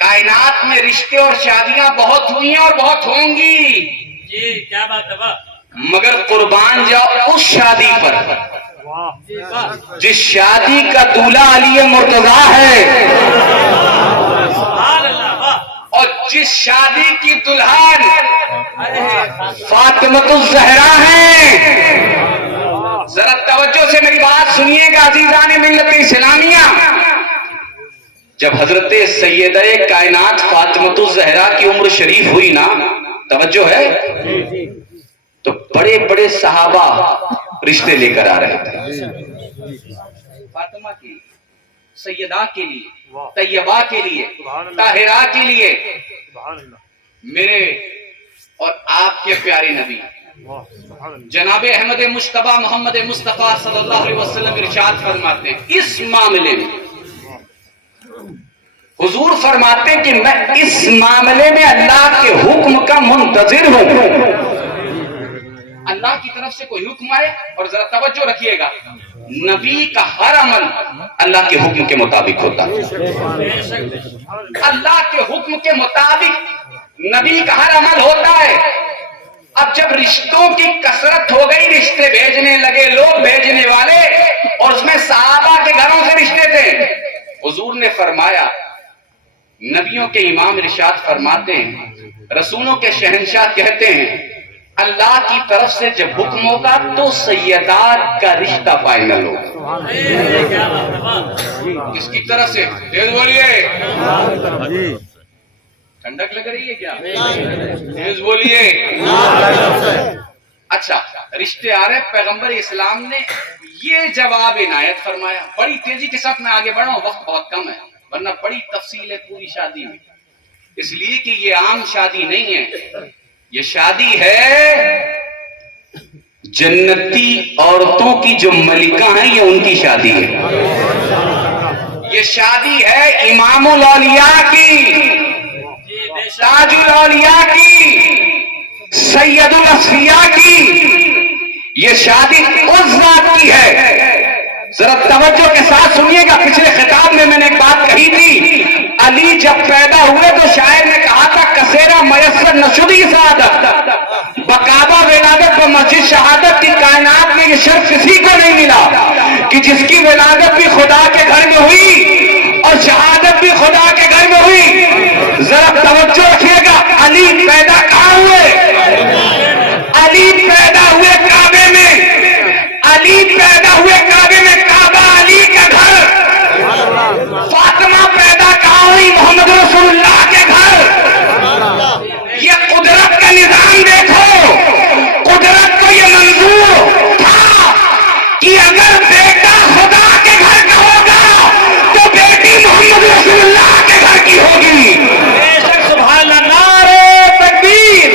کائنات میں رشتے اور شادیاں بہت ہوئی ہیں اور بہت ہوں گی جی کیا بات ہے واہ مگر قربان جاؤ اس شادی پر جی واہ جس شادی کا دولہا علی مرتضیٰ ہے سبحان اللہ واہ اور جس شادی کی دلہن ارے فاطمۃ الزہرا ہے. ذرا توجہ سے میری بات سنیے گا عزیزان ملت اسلامیہ. جب حضرت سیدہ کائنات فاطمۃ الزہرا کی عمر شریف ہوئی نا, توجہ ہے, تو بڑے بڑے صحابہ رشتے لے کر آ رہے تھے فاطمہ کے لیے, سیدہ کے لیے, طیبہ کے لیے, طاہرہ کے لیے. میرے اور آپ کے پیارے نبی جناب احمد مجتبی محمد مصطفیٰ صلی اللہ علیہ وسلم ارشاد فرماتے ہیں اس معاملے میں, حضور فرماتے ہیں کہ میں اس معاملے میں اللہ کے حکم کا منتظر ہوں. اللہ کی طرف سے کوئی حکم آئے, اور ذرا توجہ رکھیے گا, نبی کا ہر عمل اللہ کے حکم کے مطابق ہوتا ہے. اللہ کے حکم کے مطابق نبی کا ہر عمل ہوتا ہے. اب جب رشتوں کی کثرت ہو گئی, رشتے بھیجنے لگے لوگ, بھیجنے والے, اور اس میں صحابہ کے گھروں سے رشتے تھے. حضور نے فرمایا, نبیوں کے امام ارشاد فرماتے ہیں, رسولوں کے شہنشاہ کہتے ہیں, اللہ کی طرف سے جب حکم ہوگا تو سیدات کا رشتہ فائنل ہوگا. کیا بات ہے واہ کس کی طرف سے؟ تیز بولیے. ٹھنڈک لگ رہی ہے کیا؟ تیز بولیے. اچھا, رشتے آ رہے, پیغمبر اسلام نے یہ جواب عنایت فرمایا. بڑی تیزی کے ساتھ میں آگے بڑھا ہوں, وقت بہت کم ہے, ورنہ بڑی تفصیل ہے پوری شادی میں. اس لیے کہ یہ عام شادی نہیں ہے, یہ شادی ہے جنتی عورتوں کی جو ملکہ ہیں, یہ ان کی شادی ہے. یہ شادی ہے امام الاولیاء کی, تاج الاولیاء کی, سید الاصفیاء کی. یہ شادی اس ذات کی ہے. ذرا توجہ کے ساتھ سنیے گا. پچھلے خطاب میں نے ایک بات کہی تھی, علی جب پیدا ہوئے تو شاعر نے کہا تھا کسیرا میسر نشدی سعادت, بکعبہ ولادت و مسجد شہادت کی کائنات میں یہ شرف کسی کو نہیں ملا کہ جس کی ولادت بھی خدا کے گھر میں ہوئی اور شہادت بھی خدا کے گھر میں ہوئی. ذرا توجہ رکھیے گا, علی پیدا کہاں ہوئے؟ علی پیدا ہوئے کعبے میں. علی پیدا ہوئے کعبے میں, کعبہ علی کا گھر. فاطمہ پیدا کہاں ہوئی؟ محمد رسول اللہ کے گھر. یہ قدرت کا نظام دیکھو. قدرت کو یہ منظور تھا کہ اگر بیٹا خدا کے گھر کا ہوگا تو بیٹی محمد رسول اللہ کے گھر کی ہوگی. سبحان اللہ, نعرہ تکبیر,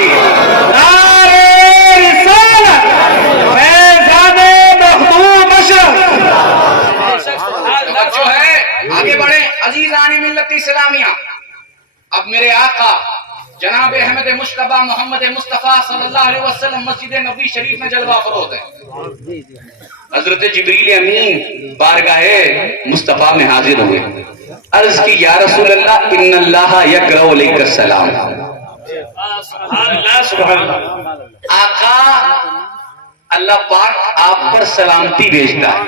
نعرہ رسالت, فیضان مخدوم اشرف. جو ہے آگے بڑھیں عزیزان ملت اسلامیہ. اب میرے آقا جناب احمد مجتبی محمد مصطفیٰ صلی اللہ علیہ وسلم مسجد نبوی شریف میں جلوہ فروز ہے. حضرت جبریل امین بارگاہ مصطفیٰ میں حاضر ہوئے, عرض کی یا رسول اللہ ان اللہ یقرأ علیک السلام. سبحان اللہ سبحان اللہ. آقا اللہ پاک آپ پر سلامتی بھیجتا ہے.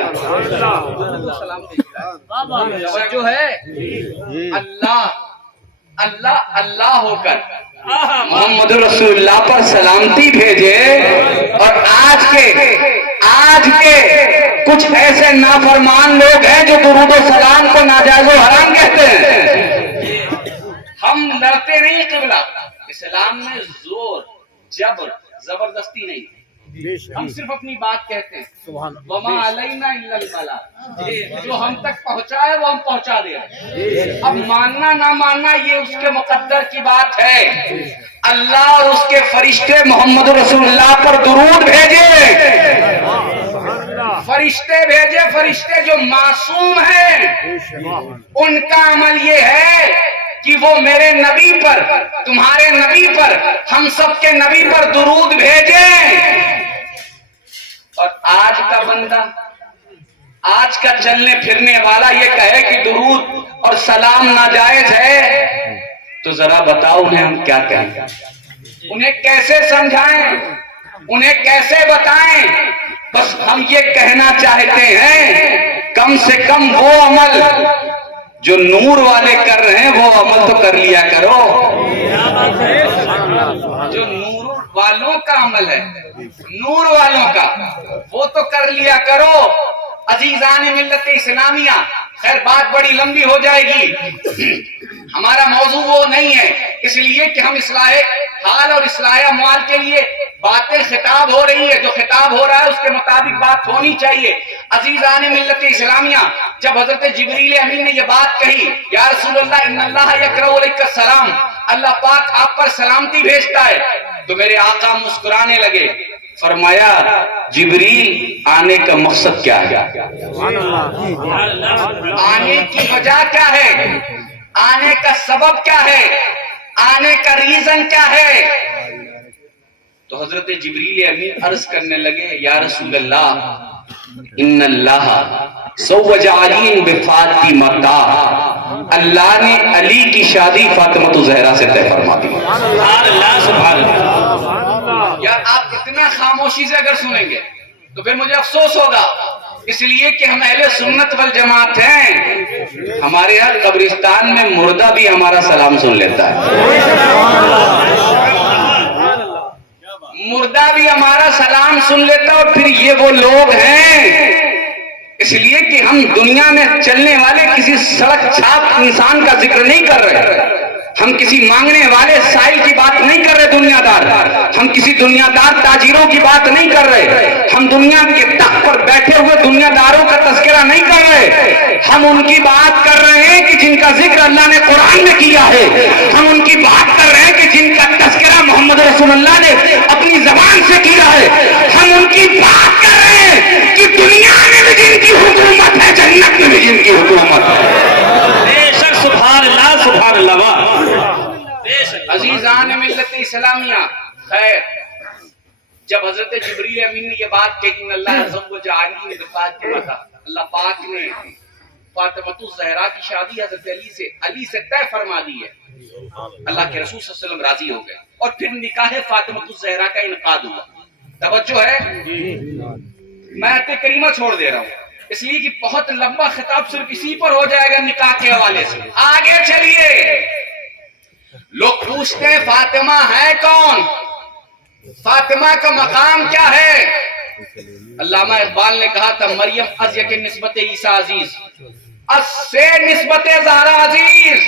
جو ہے اللہ اللہ اللہ ہو کر محمد رسول اللہ پر سلامتی بھیجے, اور آج کے کچھ ایسے نافرمان لوگ ہیں جو درود و سلام کو ناجائز و حرام کہتے ہیں. ہم لڑتے نہیں قبلہ. اسلام میں زور جبر زبردستی نہیں, ہم صرف اپنی بات کہتے ہیں. وما علینا الا البلاغ, جو ہم تک پہنچا ہے وہ ہم پہنچا دے رہے. اب ماننا نہ ماننا یہ اس کے مقدر کی بات ہے. اللہ اور اس کے فرشتے محمد رسول اللہ پر درود بھیجے, فرشتے بھیجے, فرشتے جو معصوم ہیں ان کا عمل یہ ہے کہ وہ میرے نبی پر, تمہارے نبی پر, ہم سب کے نبی پر درود بھیجیں. اور آج کا بندہ, آج کا چلنے پھرنے والا یہ کہے کہ درود اور سلام ناجائز ہے, تو ذرا بتاؤ انہیں ہم کیا کہیں، انہیں کیسے سمجھائیں، انہیں کیسے بتائیں؟ بس ہم یہ کہنا چاہتے ہیں کم سے کم وہ عمل جو نور والے کر رہے ہیں وہ عمل تو کر لیا کرو، جو نور والوں کا عمل ہے، نور والوں کا وہ تو کر لیا کرو۔ عزیزان ملت اسلامیہ، خیر بات بڑی لمبی ہو جائے گی، ہمارا موضوع وہ نہیں ہے، اس لیے کہ ہم اصلاح حال اور اصلاح اموال کے لیے باتیں خطاب ہو رہی ہے، جو خطاب ہو رہا ہے اس کے مطابق بات ہونی چاہیے۔ عزیزان ملت اسلامیہ، جب حضرت جبریل امین نے یہ بات کہی یا رسول اللہ ان اللہ یقرأ علیک السلام، اللہ پاک آپ پر سلامتی بھیجتا ہے، تو میرے آقا مسکرانے لگے، فرمایا جبریل آنے کا مقصد کیا ہے، آنے کی وجہ کیا ہے، آنے کا سبب کیا ہے، آنے کا ریزن کیا ہے؟ تو حضرت جبریل امین عرض کرنے لگے یا رسول اللہ ان اللہ زوج علی بفاطمہ، اللہ نے علی کی شادی فاطمہ الزہرا سے طے فرما دی۔ سبحان اللہ سبحان اللہ۔ یار آپ اتنا خاموشی سے اگر سنیں گے تو پھر مجھے افسوس ہوگا، اس لیے کہ ہم اہل سنت والجماعت ہیں، ہمارے یہاں قبرستان میں مردہ بھی ہمارا سلام سن لیتا ہے، مردہ بھی ہمارا سلام سن لیتا ہے، اور پھر یہ وہ لوگ ہیں، اس لیے کہ ہم دنیا میں چلنے والے کسی سڑک چھاپ انسان کا ذکر نہیں کر رہے، ہم کسی مانگنے والے سائل کی بات نہیں کر رہے دنیا دار، ہم کسی دنیا دار تاجروں کی بات نہیں کر رہے، ہم دنیا کے تخت پر بیٹھے ہوئے دنیا داروں کا تذکرہ نہیں کر رہے، ہم ان کی بات کر رہے ہیں کہ جن کا ذکر اللہ نے قرآن میں کیا ہے، ہم ان کی بات کر رہے ہیں کہ جن کا تذکرہ محمد رسول اللہ نے اپنی زبان سے کیا ہے، ہم ان کی بات کر رہے ہیں کہ دنیا میں بھی جن کی حکومت ہے جنت میں بھی جن کی حکومت ہے۔ بے شک سبحان اللہ سبحان اللہ۔ عزیزان ملت اسلامیہ، خیر جب حضرت جبریل امین نے یہ بات کہی کہ اللہ زوج علی بفاطمہ، اللہ پاک نے فاطمہ الزہرا کی شادی حضرت علی سے طے فرما دی ہے، اللہ کے رسول صلی اللہ علیہ وسلم راضی ہو گئے، اور پھر نکاح فاطمہ الزہرا کا انعقاد ہوا۔ توجہ ہے، میں آیت کریمہ چھوڑ دے رہا ہوں اس لیے کہ بہت لمبا خطاب صرف اسی پر ہو جائے گا نکاح کے حوالے سے۔ آگے چلیے، لوگ پوچھتے ہیں فاطمہ ہے کون، فاطمہ کا مقام کیا ہے؟ علامہ اقبال نے کہا تھا مریم از یک نسبت عیسیٰ عزیز، از سے نسبت زہرا عزیز۔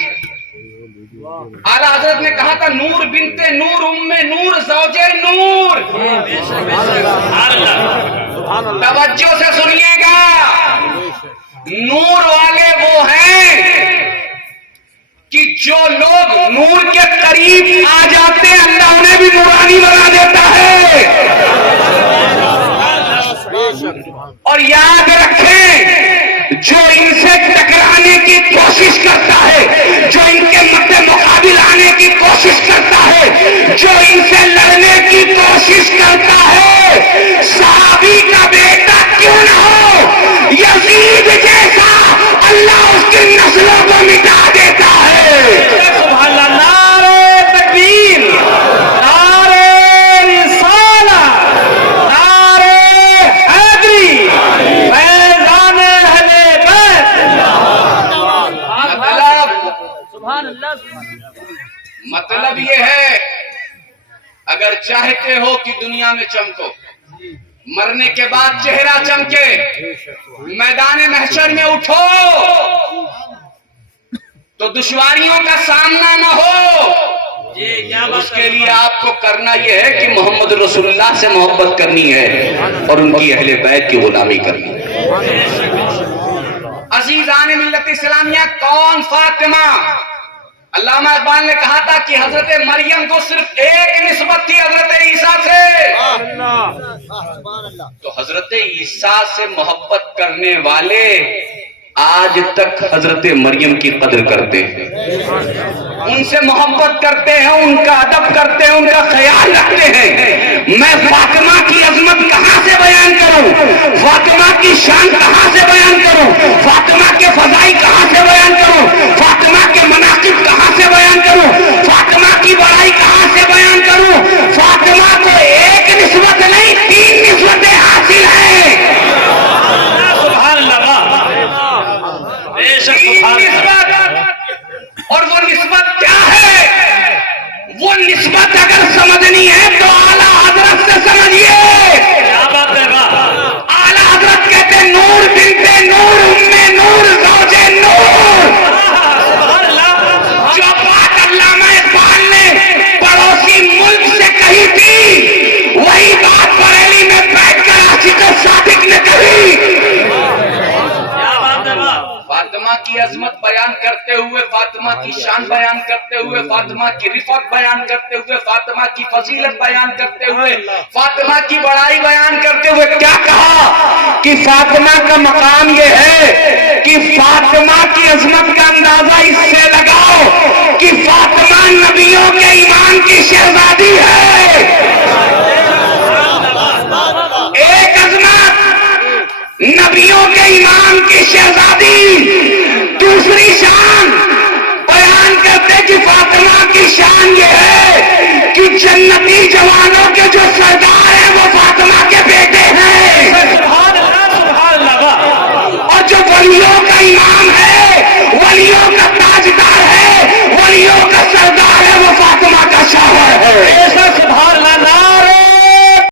اعلیٰ حضرت نے کہا تھا نور بنت نور ام نور زوج نور۔ توجہ سے سنیے گا، نور والے وہ ہیں کہ جو لوگ نور کے قریب آ جاتے ہیں اللہ انہیں بھی نورانی بنا دیتا ہے۔ اور یاد رکھیں جو ان سے ٹکرانے کی کوشش کرتا ہے، جو ان کے مد مقابل آنے کی کوشش کرتا ہے، جو ان سے لڑنے کی کوشش کرتا ہے، صحابی کا بیٹا کیوں نہ ہو، یزید جیسا اللہ اس کی نسلوں کو مٹا دیتا ہے۔ سبحان اللہ، نعرہ تکبیر، نعرہ رسالت، نعرہ حیدری، فیضان اہل بیت۔ مطلب یہ ہے اگر چاہتے ہو کہ دنیا میں چمکو، مرنے کے بعد چہرہ چمکے، میدان محشر میں اٹھو تو دشواریوں کا سامنا نہ ہو، اس کے لیے آپ کو کرنا یہ ہے کہ محمد رسول اللہ سے محبت کرنی ہے اور ان کی اہل بیت کی غلامی کرنی ہے۔ عزیزان ملت اسلامیہ، کون فاطمہ؟ علامہ اقبال نے کہا تھا کہ حضرت مریم کو صرف ایک نسبت تھی حضرت عیسیٰ سے، تو حضرت عیسیٰ سے محبت کرنے والے آج تک حضرت مریم کی قدر کرتے ہیں، ان سے محبت کرتے ہیں، ان کا ادب کرتے ہیں، ان کا خیال رکھتے ہیں۔ میں فاطمہ کی عظمت کہاں سے بیان کروں، فاطمہ کی شان کہاں سے بیان کروں، فاطمہ کے فضائی کہاں سے بیان کروں، فاطمہ کے مناقب کہاں سے بیان کروں؟ عظمت بیان کرتے ہوئے، فاطمہ کی شان بیان کرتے ہوئے، فاطمہ کی رفعت بیان کرتے ہوئے، فاطمہ کی فضیلت بیان کرتے ہوئے، فاطمہ کی بڑائی بیان کرتے ہوئے کیا کہا کہ فاطمہ کا مقام یہ ہے کہ فاطمہ کی عظمت کا اندازہ اس سے لگاؤ کہ فاطمہ نبیوں کے ایمان کی شہزادی ہے۔ ایک عظمت نبیوں کے ایمان کی شہزادی، دوسری شان بیان کرتے کہ فاطمہ کی شان یہ ہے کہ جنتی جوانوں کے جو سردار ہیں وہ